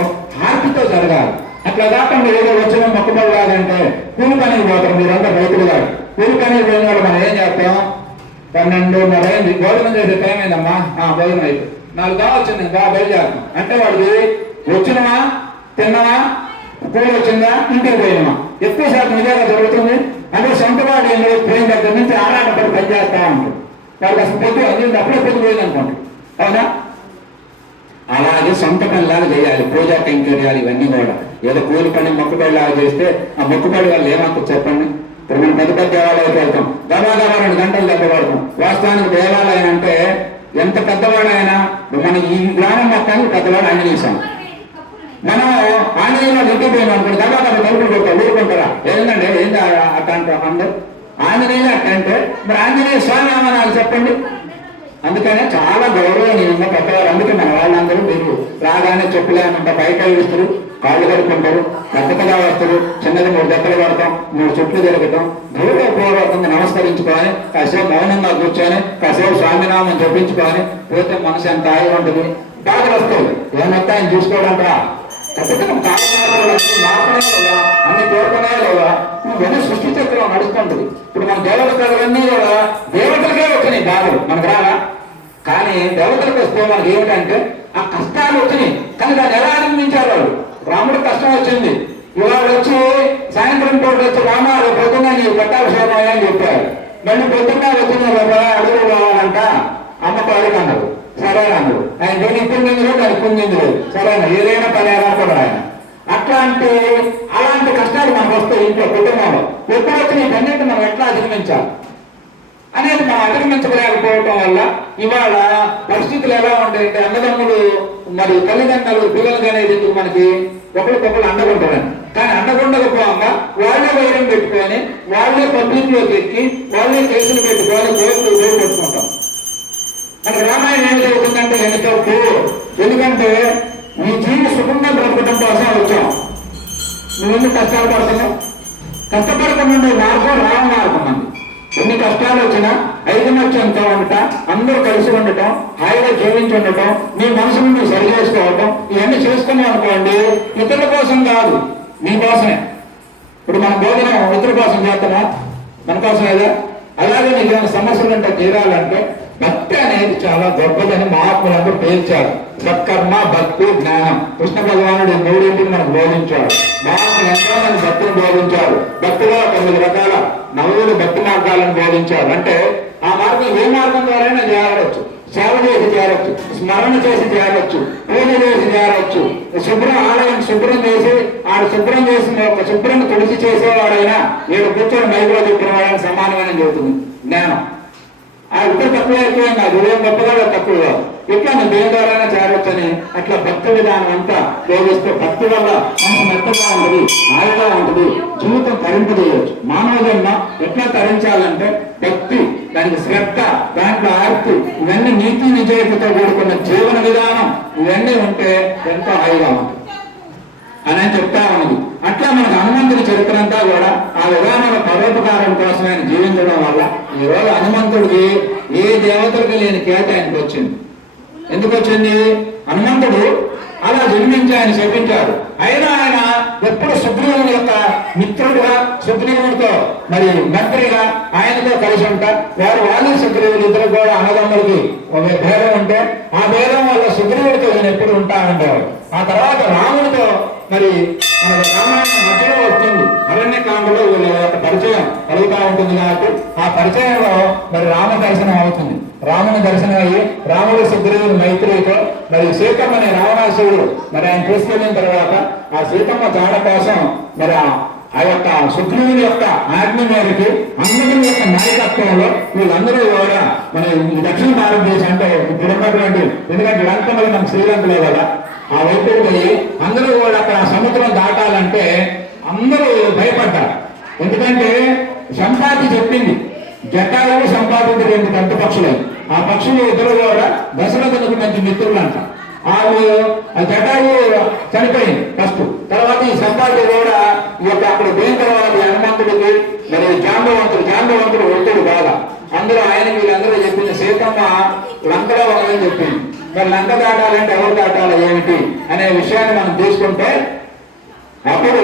ఆర్తితో జరగాలి. అట్లా కాకుండా ఏదో వచ్చిన మొక్కుబడి కాదంటే కూలి పనికి పోతారు. మీరంతా రైతులు కాదు, కూలి పనికి పోయిన వాళ్ళు మనం ఏం చేస్తాం, 12:30 అయింది, భోజనం చేసే టైం అయిందమ్మా, భోజనం అయితే 4 వచ్చింది, బయలుదేరుతాం అంటే వాడికి వచ్చినవా తిన్నవా కూలి వచ్చిందా ఇంటికి పోయినమా. ఎక్కువ శాతం నిజంగా జరుగుతుంది. అంటే సొంత వాడు పోయిన దగ్గర నుంచి ఆరాటపడి పనిచేస్తా ఉంటాడు. వాళ్ళకి అసలు పొద్దు అది అప్పుడే పొద్దు పోయింది అనుకోండి, అవునా? అలాగే సొంత పనిలాగా చేయాలి. పూజా కైంకర్యాలు ఇవన్నీ కూడా ఏదో కూలి పని మొక్కుబడిలాగా చేస్తే ఆ మొక్కుబడి వాళ్ళు ఏమంటారు చెప్పండి. ఇప్పుడు మనం పెద్ద పెద్ద దేవాలయానికి వెళ్తాం, గబా 2 గంటలు దెబ్బపడతాం. వాస్తవానికి దేవాలయం అంటే ఎంత పెద్దవాడైనా మన ఈ గ్రామం మొత్తానికి పెద్దవాడు ఆంజనేయ స్వామి. మనం ఆంజనేయులు ఇంటికి పోయినా అనుకోండి, గబా తలుపులు కొడతాం, ఊరుకుంటారా ఏంటంటే ఏంటి అట్ట అంటారు అందరు. ఆంజనేయులు అట్ట అంటే మరి ఆంజనేయ స్వామి ఏమన్నా చెప్పండి. అందుకనే చాలా గౌరవనీయంగా పెద్దవారు. అందుకే మన వాళ్ళందరూ మీరు రాగానే చెప్పులేమంట బయట ఇస్తారు, కాళ్ళు కడుక్కుంటారు, పెద్దగా వస్తారు, చిన్నది 3 దెబ్బలు పడతాం, 3 చుట్లు తిరగటం, గౌరవపూర్వకంగా నమస్కరించుకొని కాసేపు మౌనంగా కూర్చొని కాసేపు స్వామినామం జపించుకొని పోతే మనసు ఎంత హాయిగా ఉంటుంది. బాధ వస్తుంది ఏమంతా ఆయన చూసుకోవడంటా ఖచ్చితంగా మాపడే లేదా అన్ని కోరుకునే లేదా ఇవన్నీ సృష్టి చక్రం నడుస్తుంటుంది. ఇప్పుడు మన దేవతలన్నీ కూడా దేవతలకే వచ్చినాయి బాధలు, మనకు రాగా. కానీ దేవతలకు వస్తే మనకి ఏమిటంటే ఆ కష్టాలు వచ్చినాయి, కానీ దాన్ని ఎలా అధిగమించారు వాళ్ళు. రాముడు కష్టం వచ్చింది, ఇవాళ వచ్చి సాయంత్రం పూట వచ్చి రామాలు పొద్దున్న నీవు పట్టాభిషేకం అని చెప్పారు. మళ్ళీ పొద్దున్న వచ్చిన అడుగులు కావాలంట, అమ్మకు అడుగన్నారు, సరేనన్నారు. ఆయన దేని పుణ్యం లేదు, దాని పుణ్యం లేదు, సరేనా ఏదైనా పని కూడా ఆయన. అలాంటి కష్టాలు మనకు వస్తాయి ఇంట్లో కుటుంబంలో. ఎప్పుడు వచ్చిన వీటన్నిటి మనం ఎట్లా అధిగమించాలి అనేది మనం అధిగమించలేకపోవటం వల్ల ఇవాళ పరిస్థితులు ఎలా ఉంటాయంటే అన్నదమ్ములు మరి తల్లిదండ్రులు పిల్లలు అనేది ఎందుకు మనకి ఒకరికొకరు అండగుంటారని. కానీ అండగుండకపోగా వాళ్ళే వైరం పెట్టుకొని వాళ్ళే పబ్లిక్లోకి ఎక్కి వాళ్ళే కేసులు పెట్టుకొని కోర్టులు పెట్టుకుంటాం. మనకి రామాయణం ఏమి జరుగుతుందంటే వెనుకకు, ఎందుకంటే నీ జీవి సుఖంగా బ్రతకడం కోసం వచ్చాం. నువ్వెన్ని కష్టాలు పడుతున్నావు? కష్టపడకుండా మార్గం రామ మార్గం అంది. ఎన్ని కష్టాలు వచ్చినా ఐకమత్యంతో ఉండటం, అందరూ కలిసి ఉండటం, హాయిగా జీవించి ఉండటం, నీ మనసును నువ్వు సరి చేసుకోవటం, ఇవన్నీ చేసుకున్నావు అనుకోండి. ఇతరుల కోసం కాదు, నీ కోసమే. ఇప్పుడు మన భోజనం ఇతరుల కోసం చేస్తామా, మన కోసమేదా? అలాగే నీకు ఏమైనా సమస్యలు అంటే తీరాలంటే భక్తి అనేది చాలా గొప్పదని మహాత్ములందరూ పేర్చారు. సత్కర్మ, భక్తి, జ్ఞానం. కృష్ణ భగవానుడు 3 మనకు బోధించాడు. మహాత్ములు ఎంతో మంది భక్తిని బోధించారు. భక్తిలో 9 రకాల 4 భక్తి మార్గాలను బోధించారు. అంటే ఆ మార్గం ఏ మార్గం ద్వారా చేరవచ్చు. సేవ చేసి చేరవచ్చు, స్మరణ చేసి చేరవచ్చు, పూజ చేసి చేరవచ్చు, ఆలయం శుభ్రం చేసి శుభ్రం చేసిన ఒక శుభ్రం తుడిచి చేసేవాడైనా నేను కూర్చొని మైకులో చెప్పిన వాడని సమానమైన చెబుతుంది జ్ఞానం. ఆ ఇద్దరు తక్కువ అయిపోయింది, నాకు ఉదయం గొప్పగా తక్కువ కాదు. ఇట్లా నేను దేని ద్వారా చేరవచ్చని అట్లా భక్తి విధానం అంతా బోధిస్తే భక్తి వల్ల మనసు మెత్తగా ఉంటుంది, హాయిగా ఉంటుంది, జీవితం తరింపజేయవచ్చు. మానవ జన్మ ఎట్లా తరించాలంటే భక్తి, దానికి శ్రద్ధ, దాంట్లో ఆర్తి, ఇవన్నీ నీతి నిజాయితీతో కూడుకున్న జీవన విధానం ఇవన్నీ ఉంటే ఎంతో హాయిగా ఉంటుంది అని చెప్తా ఉన్నది. అట్లా మనకు హనుమంతుడి చరిత్ర అంతా కూడా ఆ విధానాల పరోపకారం కోసం ఆయన జీవించడం వల్ల ఈరోజు హనుమంతుడికి ఏ దేవతలకు లేని ఖ్యాతి ఆయనకు వచ్చింది. ఎందుకు వచ్చింది? హనుమంతుడు అలా జన్మించి ఆయన శపించాడు. అయినా ఆయన ఎప్పుడు సుగ్రీవుని యొక్క మిత్రుడుగా, సుగ్రీవునితో మరి మంత్రిగా ఆయనతో కలిసి ఉంటారు. వాళ్ళు సుగ్రీవులు ఇద్దరు కూడా అన్నదమ్ములకి ఒక భేదం ఉంటే ఆ భేదం వల్ల సుగ్రీవుడితో నేను ఎప్పుడు ఉంటానంటారు. ఆ తర్వాత రాముడితో మరి మన రామాయణం మధ్యలో వస్తుంది. అరణ్యకాండలో వీళ్ళ యొక్క పరిచయం కలుగుతూ ఉంటుంది కాబట్టి ఆ పరిచయంలో మరి రామ దర్శనం అవుతుంది. రాముని దర్శనం అయ్యి రాముడు సుగ్రీవుని మైత్రితో మరి సీతమ్మని రావణాసురుడు మరి ఆయన తీసుకెళ్ళిన తర్వాత ఆ సీతమ్మ జాడ కోసం మరి ఆ యొక్క సుగ్రీవుని యొక్క ఆజ్ఞ మేరకు అందరి యొక్క నాయకత్వంలో వీళ్ళందరూ కూడా మన దక్షిణ భారతదేశం అంటే ఇప్పుడు ఉన్నటువంటి, ఎందుకంటే లంకలో మన శ్రీలంకలో కదా ఆ వైపుకి పోయి అందరూ కూడా అక్కడ సముద్రం దాటాలంటే అందరూ భయపడ్డారు. ఎందుకంటే సంపాతి చెప్పింది, జటాయువు సంపాదించి 2 పెద్ద పక్షులు. ఆ పక్షులు ఇద్దరు కూడా దశరథులకు మంచి మిత్రులు అంట. వాళ్ళు జటాయువు చనిపోయింది ఫస్ట్. తర్వాత ఈ సంపాతి కూడా ఈ యొక్క అక్కడ పోయిన తర్వాత హనుమంతుడికి మరి జాంబవంతుడు ఒత్తుడు బాగా. అందరూ ఆయనకి వీళ్ళందరూ చెప్పింది సీతమ్మ లంకలో ఉన్నదని చెప్పింది. మరి లంక దాటాలంటే ఎవరు దాటాలి ఏమిటి అనే విషయాన్ని మనం తీసుకుంటే అప్పుడు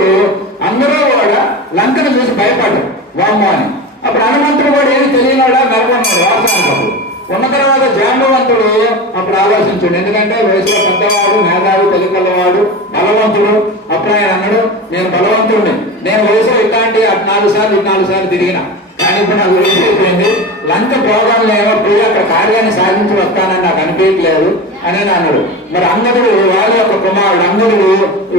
అందరూ కూడా లంకను చూసి భయపడ్డారు వామ్మో అని. అప్పుడు హనుమంతుడు కూడా ఏమి తెలియనాడా నెలకొన్నాడు రాష్ట్రానికి. అప్పుడు ఉన్న తర్వాత జాంబవంతుడు అప్పుడు ఆలోచించాడు. ఎందుకంటే వయసులో పెద్దవాడు, మేధావి, తెలికల్లవాడు, బలవంతుడు. అప్పుడు ఆయన అన్నాడు, నేను బలవంతుడిని, నేను వయసులో ఇట్లాంటి 4 సార్లు తిరిగిన, కానీ ఇప్పుడు నాకు అయిపోయింది, లంక పోగాలేమో పోయి అక్కడ కార్యాన్ని సాధించి వస్తానని నాకు అనిపించలేదు అని అన్నాడు. మరి అంగదుడు వాళ్ళ యొక్క కుమారుడు, అంగదుడు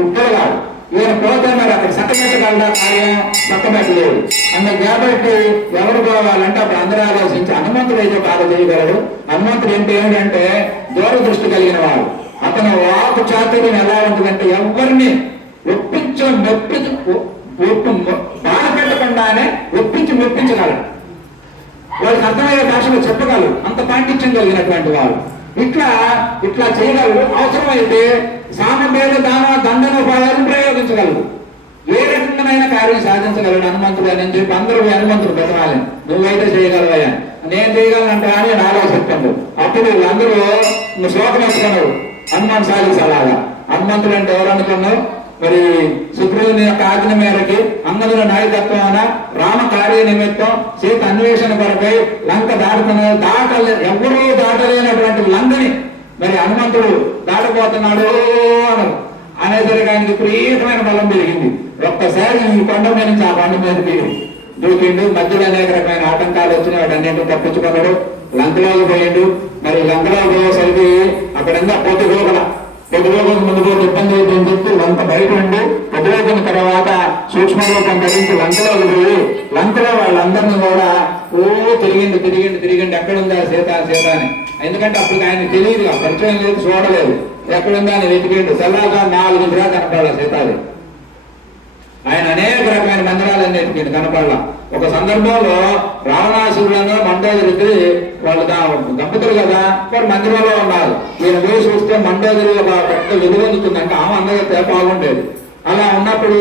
ఉత్తరగాడు. ఈయన పోతే మరి అక్కడ చట్టబెట్టగలడా కార్యం? చట్టబెట్టలేదు. అందుకు కాబట్టి ఎవరు పోవాలంటే అప్పుడు అందరూ ఆలోచించి హనుమంతుడు అయితే బాగా చేయగలడు. హనుమంతుడు ఏమిటంటే దూరదృష్టి కలిగిన వాడు. అతను వాకు చాతుర్యం ఎలా ఉంటుందంటే ఎవరిని బాధ పెట్టకుండానే మెప్పించగలడు. వాళ్ళకి అర్థమయ్యే భాషలో చెప్పగలరు. అంత పాండిత్యం కలిగినటువంటి వాళ్ళు ఇట్లా చేయగలరు. అవసరమైతే సామవేద దాన దండనోపాయాలను ప్రయోగించగలరు. ఏ రకంగానైనా కార్యం సాధించగలడు హనుమంతుడు అని చెప్పి అందరూ హనుమంతుడు బతనాలి, నువ్వైతే చేయగలవయ్యా, నేను చేయగలనంటే అని ఆలోచిస్తాడు. అప్పుడు అందరూ శ్లోకం వేసుకున్నారు హనుమాన్ సాధించాలాగా. హనుమంతుడు అంటే ఎవరు అనుకున్నారు? మరి సుగ్రీవుని యొక్క ఆజ్ఞ మేరకి అంగదుల నాయకత్వాన రామ కార్య నిమిత్తం సీత అన్వేషణ కొరకై లంక ఎవరూ దాటలేనటువంటి లంకని మరి హనుమంతుడు దాటపోతున్నాడు అనేసరికి ఆయనకి విపరీతమైన బలం పెరిగింది. ఒక్కసారి ఈ కొండ మీద నుంచి ఆ కొండ మీదకి దూకిండు. మధ్యలో అనేక రకమైన ఆటంకాలు వచ్చినాయి, వాటన్నింటినీ తప్పించుకున్నాడు. లంకలోకి పోయిండు. మరి లంకలో పోయేసరికి అక్కడంగా పొద్దులోకి ముందు పోతే ఇబ్బంది అవుతుందని చెప్పి లంక బయట ఉండి పొద్దులోకిన తర్వాత సూక్ష్మరూపం ధరించి లంకలోకి పోయి లంకలో వాళ్ళందరినీ కూడా తిరిగిండి ఎక్కడుందా సీత అని. ఎందుకంటే అప్పుడు ఆయన తెలియదు, పరిచయం లేదు, చూడలేదు, ఎక్కడుందా అని వెతికిండు. చల్లాగా 4 ఇంద్రా కనపడాల సీతాది. ఆయన అనేక రకమైన మందిరాలన్నీ ఎత్తికిండు, కనపడలా. ఒక సందర్భంలో రావణాసురులను మండోదరికి వాళ్ళు దంపతులు కదా, వారు మందిరంలో ఉన్నారు. ఈయన పోయి చూస్తే మండోదరి ఒక పెద్ద వెలుగొందుతుందంటే ఆమె అందరికీ బాగుండేది. అలా ఉన్నప్పుడు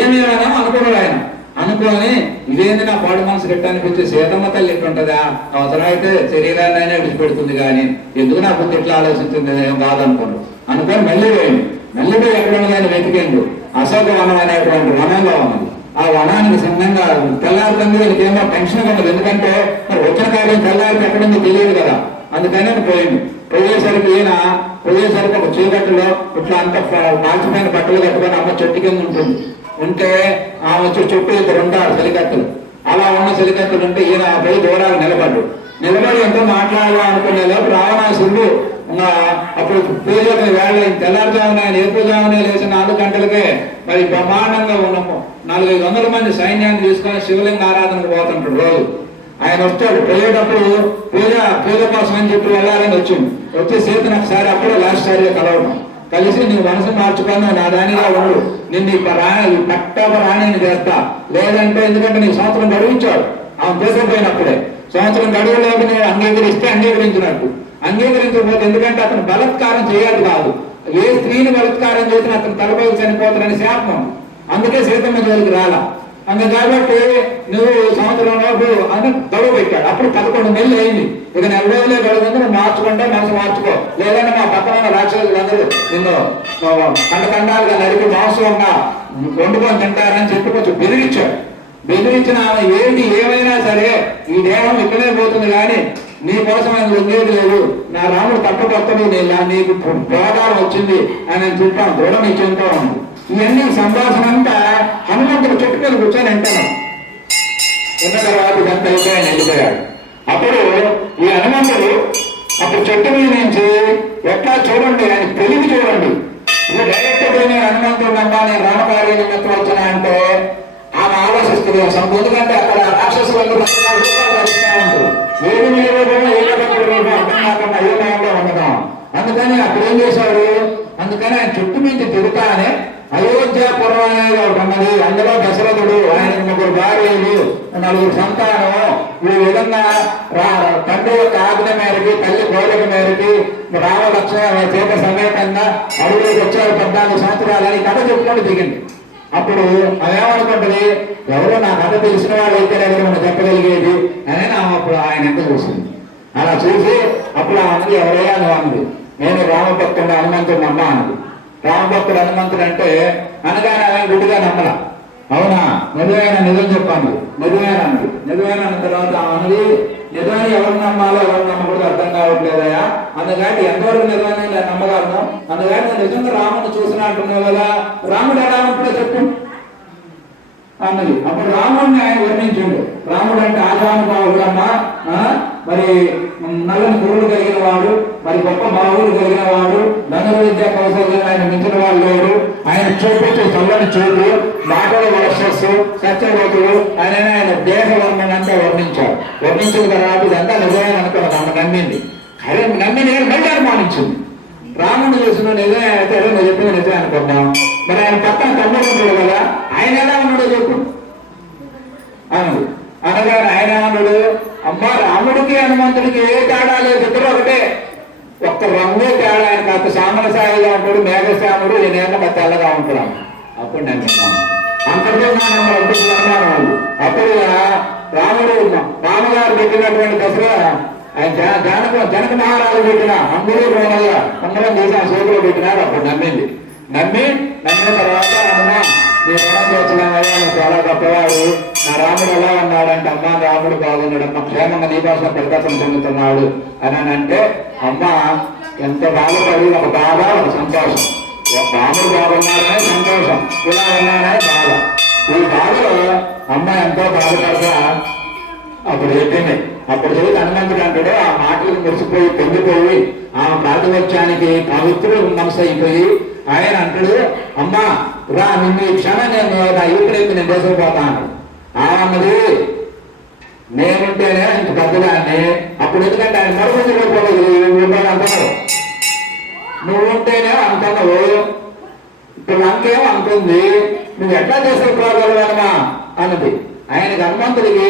ఏమేమైనా అనుకున్నాడు ఆయన. అనుకోని ఇదేంది నా పాడు మనసు గట్టనిపించి సీతమ్మ తల్లి ఎట్లుంటుందా, అవసరమైతే శరీరాన్ని అయినా విడిచిపెడుతుంది కానీ ఎందుకు నా బుద్ధి ఎట్లా ఆలోచించింది ఏం కాదనుకోండు అనుకొని మళ్ళీ ఎక్కడన్నా కానీ వెతికేండు. అశోక వనం అనేటువంటి వనంలో ఉన్నది. ఆ వనానికి సిద్ధంగా తెల్లారుతుంది. వీళ్ళకి ఏమో టెన్షన్ ఉండదు, ఎందుకంటే మరి వచ్చిన కార్యం తెల్లారికి ఎక్కడుందో తెలియదు కదా. అందుకని పోయేసరికి ఒక చీకట్లో ఇట్లా అంత కాల్చిపోయిన బట్టలు కట్టుకొని అమ్మ చెట్టు కింద ఉంటే ఆమె చుట్టూ 2 ఉంటారు చెలికత్తులు. అలా ఉన్న చెలికత్తులు ఉంటే ఈయన పోయి దూరాలు నిలబడి ఎంతో మాట్లాడాలా అనుకునే లోపు రావణాసురుడు అప్పుడు పూజకి వేళ తెల్లారుజామున ఆయన ఏపుజామునే లేచి 4 గంటలకే మరి బ్రహ్మాండంగా ఉన్నాము 400-500 మంది సైన్యాన్ని తీసుకొని శివలింగ ఆరాధనకు పోతుంటాడు. రోజు ఆయన వస్తాడు. పోయేటప్పుడు పూజ కోసం అని చెప్పి వెళ్ళాలని వచ్చి సీతను ఒకసారి అప్పుడే లాస్ట్ సారిగా కలవడం కలిసి నువ్వు మనసు మార్చుకొని నా దానిగా ఉండు, నిన్ను పట్టక రాణిని చేస్తా, లేదంటే ఎందుకంటే నీకు సంవత్సరం గడువించాడు ఆమె తీసుకుపోయినప్పుడే. సంవత్సరం గడువులోకి నేను అంగీకరించకపోతే ఎందుకంటే అతను బలత్కారం చేయాలి కాదు, ఏ స్త్రీని బలత్కారం చేసినా అతను తలపై చనిపోతాడని శాపం. అందుకే సీతమ్మ జోలికి రాలా. అందుకు కాబట్టి నువ్వు సంవత్సరం లోపు అని గడువు పెట్టాడు. అప్పుడు 11 నెలలు అయింది. ఇక 40 రోజులే గడువు నువ్వు మార్చుకుంటే మనసు మార్చుకో, లేదంటే మా పక్కన ఉన్న రాక్షసులందరూ నిన్ను ఖండఖండాలుగా నరికి మాంసంగా వండుకొని తింటారని చెప్పి కొంచెం బెదిరించాడు. బెదిరించిన ఆమె ఏంటి ఏమైనా సరే ఈ దేహం ఇక్కడే పోతుంది కానీ నీ కోసం ఆయన ఉండేది లేదు, నా రాముడు తప్పకొత్తడు, నేను నీకు పోరాటం వచ్చింది అని నేను చెప్పాను, దృఢ నిశ్చయంతో ఉంది. ఇవన్నీ సంభాషణ అంతా హనుమంతుడు చెట్టు మీద కూర్చొని అంటాను. విన్న తర్వాత ఇదంతా అయితే ఆయన వెళ్ళిపోయాడు. అప్పుడు ఈ హనుమంతుడు అప్పుడు చెట్టు మీద నుంచి ఎట్లా చూడండి, ఆయన తెలివి చూడండి. ఇప్పుడు డైరెక్ట్ పోయిన హనుమంతుడు అమ్మా నేను రామకార్య నిమిత్తం వచ్చానా అంటే ఆమె ఆలోచిస్తుంది. ఎందుకంటే అక్కడ రాక్షసులు ఉంటారు, ఏది మీద అర్థం కాకుండా అయోమయంగా ఉండడం. అందుకని అప్పుడు ఏం చేశాడు, అందుకని ఆయన చుట్టూ నుంచి తిరుగుతానే అయోధ్యాపురం అనేది ఒకటి ఉన్నది. అందులో దశరథుడు, ఆయనకు 3 భార్యలు, 4 సంతానం. ఈ విధంగా తండ్రి యొక్క ఆజ్ఞ మేరకి, తల్లి కోరిక మేరకి రామ లక్ష్మణ చేత సమేతంగా అడవులకు వచ్చారు. 14 సంవత్సరాలని కథ చెప్పుకొని దిగింది. అప్పుడు అవేమనుకుంటుంది, ఎవరో నా కథ తెలిసిన వాళ్ళు అయితే మనం చెప్పగలిగేది అని అప్పుడు ఆయన ఎంత చూసింది. అలా చూసి అప్పుడు ఆమెది ఎవరయ్యా నువ్వు అన్నది. నేను రామభక్తుడు హనుమంతుడు నమ్మ అన్నది. రామభక్తుడు హనుమంతుడు అంటే అనగానే ఆయన గుడిగా నమ్మల. అవునా, నిజమైన నిజం చెప్పండి, నిజమైన అన్నది. నిజమైన అన్న తర్వాత అన్నది నిజాన్ని ఎవరు నమ్మాలో ఎవరు నమ్మకూడదు అర్థం కావట్లేదయా. అందుకని ఎంతవరకు నిజమైన నేను నమ్మగలను, అందుకని నేను నిజంగా రాముడు చూసిన అంటున్నావు కదా, రాముడు ఎలా ఉంటుందో చెప్పు అన్నది. అప్పుడు రాముడిని ఆయన వర్ణించండు. రాముడు అంటే ఆజానుభావుడు అమ్మా, మరి నల్లని గురువులు కలిగిన వాడు, మరి గొప్ప బాహువులు కలిగిన వాడు, ధనుర్విద్యా కౌశల్యం ఆయన మించిన వాళ్ళు లేడు. ఆయన చూపించే చల్లని చూపు, మాటల వర్షస్సు, సత్యవతులు ఆయన దేహ వర్ణన అంతా వర్ణించాడు. వర్ణించిన తర్వాత ఇదంతా నిజమైన అనుకున్నది. ఆమె నమ్మింది. అదే నమ్మి నేను మళ్ళీ అనుమానించింది. రాముడు చేసిన నిజమే అయితే నువ్వు చెప్పింది నిజమే అనుకున్నాం. మరి ఆయన పక్కన తమ్ముడు ఉంటాడు కదా, ఆయన ఎలా ఉన్నాడో చెప్పు అన్నాడు. అనగానే ఆయన అన్నాడు, అమ్మ రాముడికి హనుమంతుడికి ఏ తేడా లేదు, ఇద్దరు ఒకటే, ఒక్క రంగే తేడా. ఆయన కాస్త సామరసాయిగా ఉంటాడు, మేఘశ్యాముడు, నేనేమో తెల్లగా ఉంటాడు. అప్పుడు నేను అంతర్జాలు అన్నారు. అప్పుడు రాముడు రామగారు పెట్టినటువంటి దశలో ఆయన జనక మహారాజు పెట్టిన అందరూ కొందరం చేసిన సోదరులు పెట్టినారు. అప్పుడు నమ్మిన తర్వాత అమ్మ నీ రుణం చేస్తున్నావయ్యా, నువ్వు చాలా గొప్పవాడు, నా రాముడు ఎలా ఉన్నాడంటే అమ్మ రాముడు బాగున్నాడు, అమ్మ క్షేమంగా నీ భాష పరిగతం చెందుతున్నాడు అని అంటే అమ్మ ఎంత బాధపడి ఒక బాధ ఒక సంతోషం. రాముడు బాగున్నాడనే సంతోషం, ఇలా ఉన్నాడనే బాధ. ఈ బాధలో అమ్మ ఎంతో బాధపడగా అప్పుడు చెప్పింది. అప్పుడు చదివి హనుమంతుడు అంటాడు, ఆ మాటలకు మురిసిపోయి పొంగిపోయి ఆ ప్రాతిపత్యానికి పవిత్రుడు మనసు అయిపోయి ఆయన అంటాడు, అమ్మా రా నిన్ను ఈ క్షణం నేను యువకుడైతే నేను దేశపోతాను అన్నది. నేనుంటేనే ఇంత పెద్దదాన్ని. అప్పుడు ఎందుకంటే ఆయన మరుగుపోలేదు అంటున్నాడు, నువ్వు ఉంటేనే అంటున్నావు, ఇప్పుడు నాకేమో అంటుంది, నువ్వు ఎట్లా చేసుకోగలవా అన్నది. ఆయనకి హనుమంతుడికి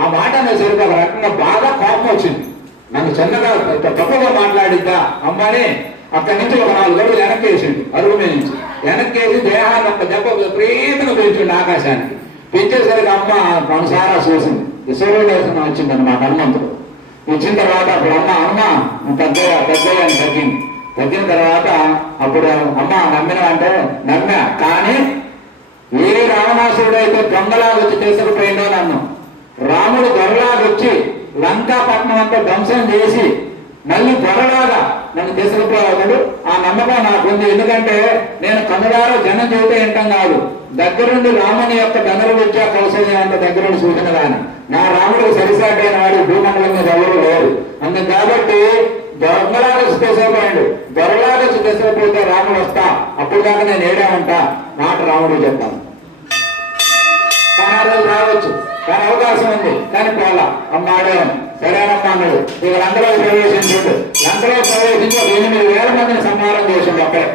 ఆ మాట అనేసరికి ఒక రకంగా బాగా కోపం వచ్చింది. నన్ను చిన్నగా తప్పుగా మాట్లాడిద్దా అమ్మని అక్కడి నుంచి ఒక 4 అడుగులు వెనక్కి వేసిండు. అరుగు మీద నుంచి వెనక్కి వేసి దేహాన్ని ఒక దెబ్బ విపరీతంగా పెంచిండు ఆకాశానికి. పెంచేసరికి అమ్మ మనసారా చూసింది. విశ్వవేదర్శనం వచ్చింది అనమాట హనుమంతుడు. వచ్చిన తర్వాత అప్పుడు అమ్మ పెద్దయ్య అని తగ్గిన తర్వాత అప్పుడు అమ్మ నమ్మిన అంటే నమ్మా, కానీ ఏ రావణాసురుడు అయితే దొంగలాగా వచ్చి తీసుకుపోయిందో నన్ను, రాముడు దొరలాగా వచ్చి లంకాపట్నం అంతా ధ్వంసం చేసి మళ్ళీ దొరలాగా నన్ను తీసుకుపోవాడు, ఆ నమ్మకం నాకుంది. ఎందుకంటే నేను కనులారా జనం చూస్తే ఏంటం కాదు, దగ్గరుండి రాముని యొక్క ధనుర్విద్యా కౌశల్యం అంత దగ్గరుండి చూసిన కానీ నా రాముడికి సరిసాటైన వాడు భూమండలం మీద ఎవరు లేరు. అందుకు కాబట్టి దొంగలాగా తీసుకుపోయాడు, దొరలాగా తీసుకుపోతే రాముడు వస్తా, అప్పుడు దాకా నేను ఏడామంటా మాట రాముడు చెప్తాను. కానీ రోజు రావచ్చు, కానీ అవకాశం ఉంది, కానీ పోలా అమ్మాడే సరేనమ్మా అన్నాడు. ఇక లంకలో ప్రవేశించాడు. లంకలో ప్రవేశించి 8,000 మందిని సంహారం చేసిండు. అక్కడే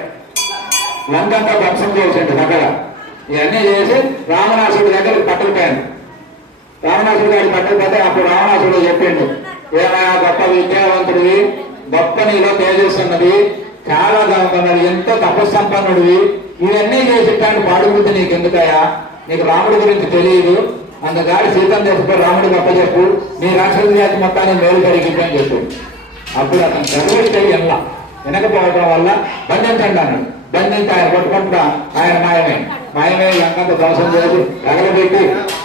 లంకంతా ధ్వంసం చేసిండు. అక్కడ ఇవన్నీ చేసి రావణాసుడి దగ్గరికి పట్టుకుపోయాను. రావణాసుడు గారి పట్టుకుపోతే అప్పుడు రావణాసుడు చెప్పిండు, ఏమైనా గొప్ప విద్యావంతుడివి, గొప్ప నీలో తేజస్సున్నది, చాలా గొప్పన్నది, ఎంతో తపస్సంపన్నుడివి, ఇవన్నీ చేసి పాడుబుద్ధి నీకు ఎందుకయా, నీకు రాముడి గురించి తెలియదు, అందుగాడి సీతను తెచ్చుకో, రాముడి గొప్ప చెప్పు, నీ రాక్షస జాతి మొత్తాన్ని మేలు జరిగింది అని చెప్పు. అప్పుడు అతను చదివిస్తే వినకపోవడం వల్ల బంధించండి అన్నాడు. బంధించి ఆయన కొట్టుకుంటా ఆయన మాయమే లంకంతా ధ్వంసం చేసి తగలబెట్టి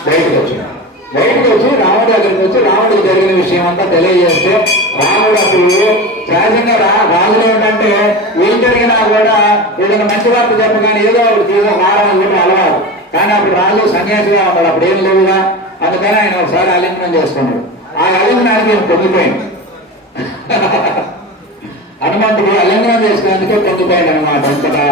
బయటకు వచ్చాడు. బయటకు వచ్చి రాముడి దగ్గరికి వచ్చి రాముడికి జరిగిన విషయం అంతా తెలియజేస్తే రాముడు అప్పుడు సహజంగా రాజులు ఏంటంటే ఏం జరిగినా కూడా ఏదైనా మంచి వార్త చెప్పగానే ఏదో ఒకటి వారాలు కూడా అలవాటు. కానీ అప్పుడు రాజు సన్యాసిగా ఉన్నాడు, అప్పుడు ఏం లేవుగా. అందుకని ఆయన ఒకసారి అలింగనం చేసుకున్నాడు. ఆ అలింగనానికి నేను పొంగిపోయాను. హనుమంతుడు అలింగనం చేసుకునేందుకే పొంగిపోయాడు అనమాట. అంతగా